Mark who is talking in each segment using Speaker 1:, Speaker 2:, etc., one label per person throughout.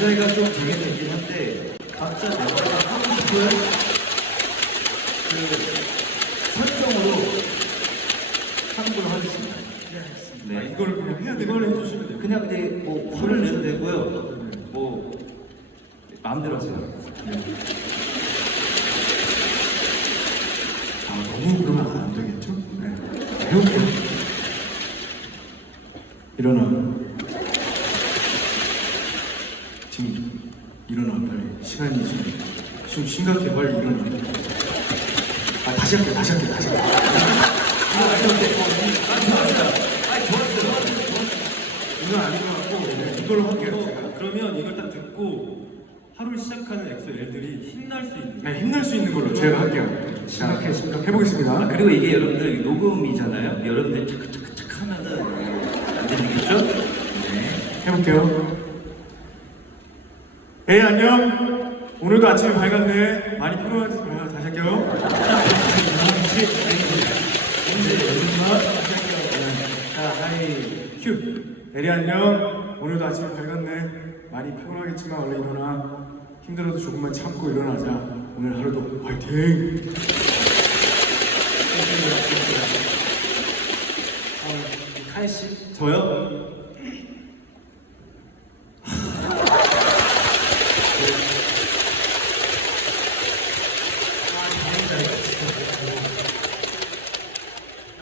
Speaker 1: 주제가 좀 정해져 있긴 한데 각자 멤버가 하고 싶은 그 설정으로 하는 걸로 하겠습니다. 네,
Speaker 2: 아, 이거를 그냥 해야 돼.
Speaker 1: 이걸로 해주시면 돼요. 그냥 근데 뭐 화를 내도 되고요. 뭐 마음대로 하세요. 네.
Speaker 2: 아, 너무 그러면 안 되겠죠? 네. 해볼게요. 일어나. 지금 일어나 빨리. 시간이 지금 좀 심각해 빨리 일어나. 아 다시 할게 다시 할게 다시 할게. 이건 아닌 것 같고 네, 이걸로 할게요. 제가.
Speaker 3: 그러면 이걸 딱 듣고 하루를 시작하는 엑소 애들이 힘날 수 있는
Speaker 2: 네, 힘날 수 있는 걸로 제가 할게요. 심각해 심각해 해보겠습니다.
Speaker 1: 그리고 이게 여러분들 녹음이잖아요. 여러분들 차크차크차크 하면은 안 들리겠죠? 네.
Speaker 2: 해볼게요. 에이 안녕. 오늘도 아침이 밝았네. 많이 피곤하지? 아, 다시 할게요. 자, 하이 큐. 에리 안녕. 오늘도 아침이 밝았네. 많이 피곤하겠지만 얼른 일어나. 힘들어도 조금만 참고 일어나자. 오늘 하루도 화이팅.
Speaker 3: 카이 씨 저요?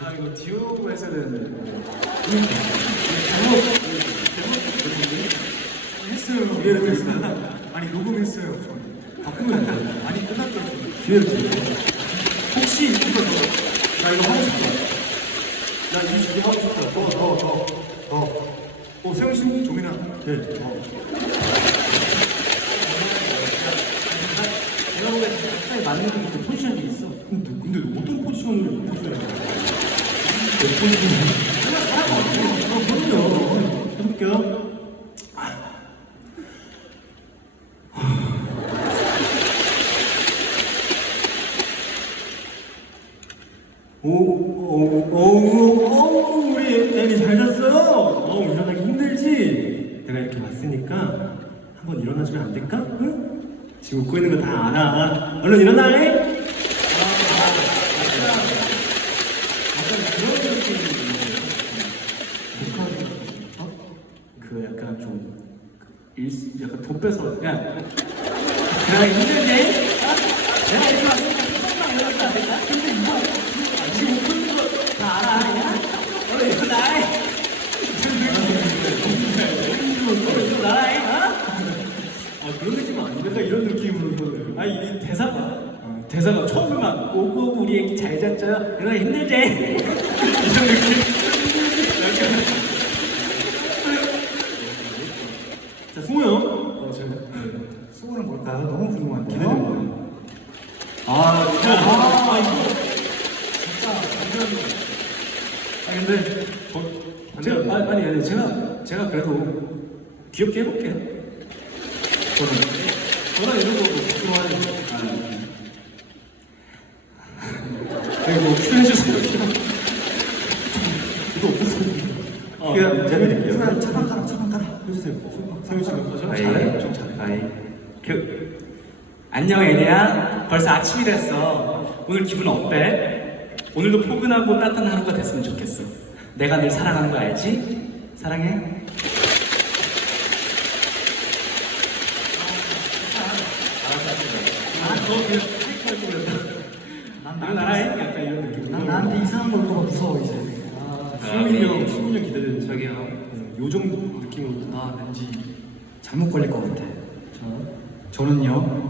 Speaker 2: 아 이거 듀오 했어야 되는데. 했어요. 기회를 드렸어요. 아니 녹음했어요. 저는. 바꾸면 안 돼요. 아니 끝났죠. 저는. 기회를 드렸어요. 혹시 이거 더- 나 이거 하고 싶다. 나 이거 이거 하고 싶다. 더, 더, 더, 더. 어, 세훈 씨, 종민아. 네, 더.
Speaker 3: 내가 보기엔 각자에 맞는 그 포지션이 있어
Speaker 2: 근데, 근데 어떤 포지션으로 포지션이야?
Speaker 3: 어, 일어나주면 안 될까? 응? 지금 웃고 있는 거 다 알아. 얼른 일어나! 잉? 약간 그런 느낌이 어? 그 약간 좀 그 일, 약간 돈 빼서 야 내가? 어? 내가 이렇게 왔으니까 조금만 일어나면 안 될까? 근데 이거 이거 지금 웃고 있는 거다 알아 야? 어 일어나 어 일어나 어? 아 그런 느낌은 딱 이런 느낌으로 아니 이 대사가 어, 대사가 처음에만 오고 우리 애기 잘 잤죠? 일어나 힘들지? 이런 느낌 약간 자, 승우 형. 어, 저,
Speaker 2: 수고는 뭘까요? 너무 궁금한데.
Speaker 3: 기대되네요. 아, 형. 아, 아, 이거. 진짜, 완전. 아, 근데, 저, 제가, 아니, 아니, 아니, 제가, 제가 그래도 귀엽게 해볼게요. 저는. 저는 이런 거 좋아해요. 그리고 뭐, 출연해주세요. 이거 없었어요. 어,
Speaker 1: 그냥 제가 드릴게요.
Speaker 3: 차단, 차단 가라, 차단 가라. 해주세요. 세훈 씨가. 어, 저 잘해? 좀 잘해.
Speaker 1: 아이, 그,
Speaker 4: 안녕 애리야 벌써 아침이 됐어 오늘 기분 어때? 오늘도 포근하고 따뜻한 하루가 됐으면 좋겠어 내가 늘 사랑하는 거 알지? 사랑해
Speaker 3: 일어나라, 약간 이런 느낌.
Speaker 2: 난 나한테 이상한 걸 올까봐 무서워 이제.
Speaker 3: 수민이 형, 수민이 형 기대되는 저기요. 요 정도 느낌으로.
Speaker 2: 아 왠지 잘못 걸릴 것 같아. 저 저는요.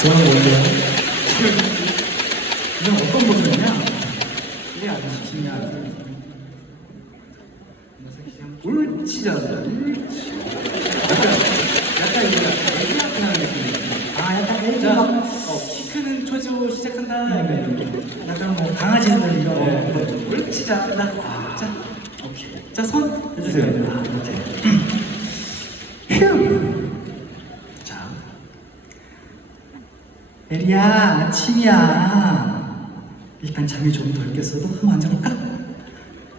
Speaker 2: 저는 뭔데요? 이건 어떤 버전이냐? 이게 아니지. 진짜. 울치잖아. 울치. 약간 약간 이게 하는 느낌. 아 약간 애기
Speaker 4: 자,
Speaker 2: 막
Speaker 4: 어, 키 크는 초조 시작한다
Speaker 2: 약간 뭐 강아지들 이런
Speaker 4: 네. 옳지 잘한다 자 오케이 자손 해주세요 아, 이렇게
Speaker 2: 휴. 자. 에리야, 아침이야. 일단 잠이 좀 덜 깼어도 한번 앉아볼까?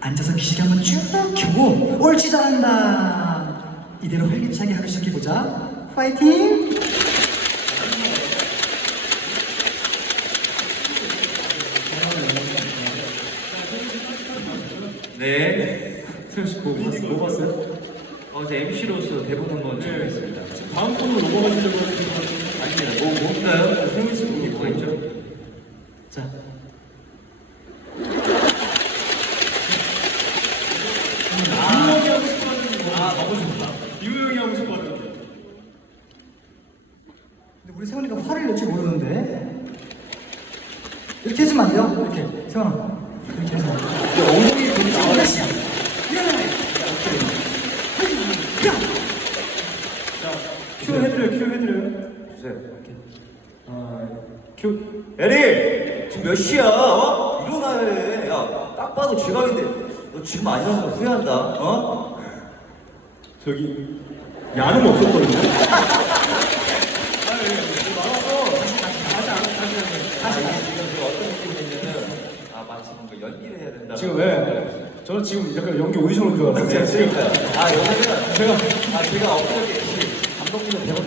Speaker 2: 앉아서 기시리 한번 쭉 켜고 옳지 잘한다.
Speaker 5: 이대로 활기차게 하루 시작해보자. 파이팅!
Speaker 1: 네.
Speaker 3: 세현 씨뭐 봤어요? 뭐 봤어요?
Speaker 1: 어제 MC로서 대본 한번 준비했습니다.
Speaker 3: 다음 코너로 넘어가시려고 하시는 것 같은데.
Speaker 1: 아닙니다. 뭐 뭔가요? 세훈 씨 뭐가 뭐가 있죠?
Speaker 5: 자,
Speaker 3: 유형이 하고 싶어 하는 거. 아, 너무 좋다. 유형이 하고 싶어 하는 거.
Speaker 5: 근데 우리 세훈이가 화를 낼줄 모르는데. 이렇게 해주면 안 돼요? 이렇게. 세훈아. 이렇게 해서. 엉덩이 돈이 나와야
Speaker 3: 큐 해드려요, 큐
Speaker 1: 주세요.
Speaker 3: 아, 큐.
Speaker 1: 에리! 지금 몇 시야? 어? 일어나야 해. 야, 딱 봐도 지각인데 너 지금 안 일어나면 후회한다. 어?
Speaker 3: 저기, 야는 없었거든요.
Speaker 1: 아, 마치 뭔가 연기를 해야 된다.
Speaker 3: 지금 왜? 저는 지금 약간 연기 오디션 온줄 알았어요. 지금.
Speaker 1: 아, 여기는 제가 아, 제가 엊그저께 감독님의 대본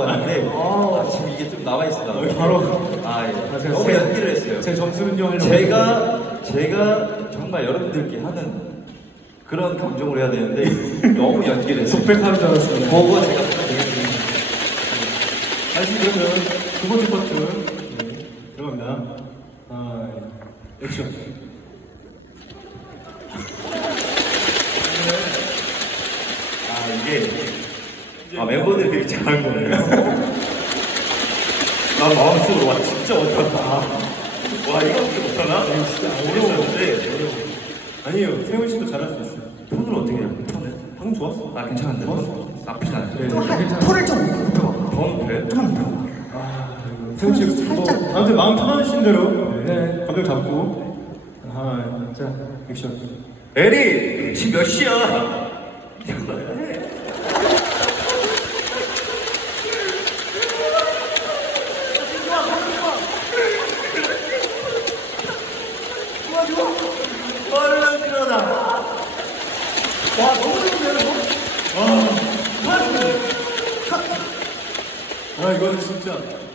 Speaker 1: 리딩하고 왔는데 아, 지금 이게 좀 나와 있습니다.
Speaker 3: 여기 바로.
Speaker 1: 아, 예.
Speaker 3: 아, 제가
Speaker 1: 너무
Speaker 3: 제-
Speaker 1: 연기를 했어요.
Speaker 3: 제 점수는요 하려고.
Speaker 1: 제가 제가 정말 여러분들께 하는 그런 감정을 해야 되는데 너무 연기를 했어요.
Speaker 3: 독백하는 줄 알았어요.
Speaker 1: 보고 제가 부탁드리겠습니다.
Speaker 3: 다시 그러면 두 번째 파트 네, 들어갑니다. 아, 액션.
Speaker 1: 아 이게 아 멤버들이 되게 잘 한 거네요. 나 마음속으로 와 진짜 못한다. 와 이거 어떻게 못하나? 진짜 어려웠는데
Speaker 3: 아니에요. 세훈 씨도 잘할 수 있어요.
Speaker 1: 톤을 어떻게 해요? 톤을?
Speaker 3: 방금 좋았어.
Speaker 1: 아 괜찮은데?
Speaker 3: 좋았어.
Speaker 1: 나쁘진 않죠.
Speaker 3: 네,
Speaker 5: 좀 할,
Speaker 3: 괜찮아.
Speaker 5: 톤을 좀 높여봐.
Speaker 1: 더 높여요?
Speaker 5: 좀만 높여봐.
Speaker 3: 세훈 씨, 뭐,
Speaker 5: 살짝.
Speaker 3: 아무튼 마음 편하신 대로 네, 감정 잡고. 아, 자, 액션.
Speaker 1: 에리 지금 몇 시야? 얼른 일어나.
Speaker 3: 아, 이거는 진짜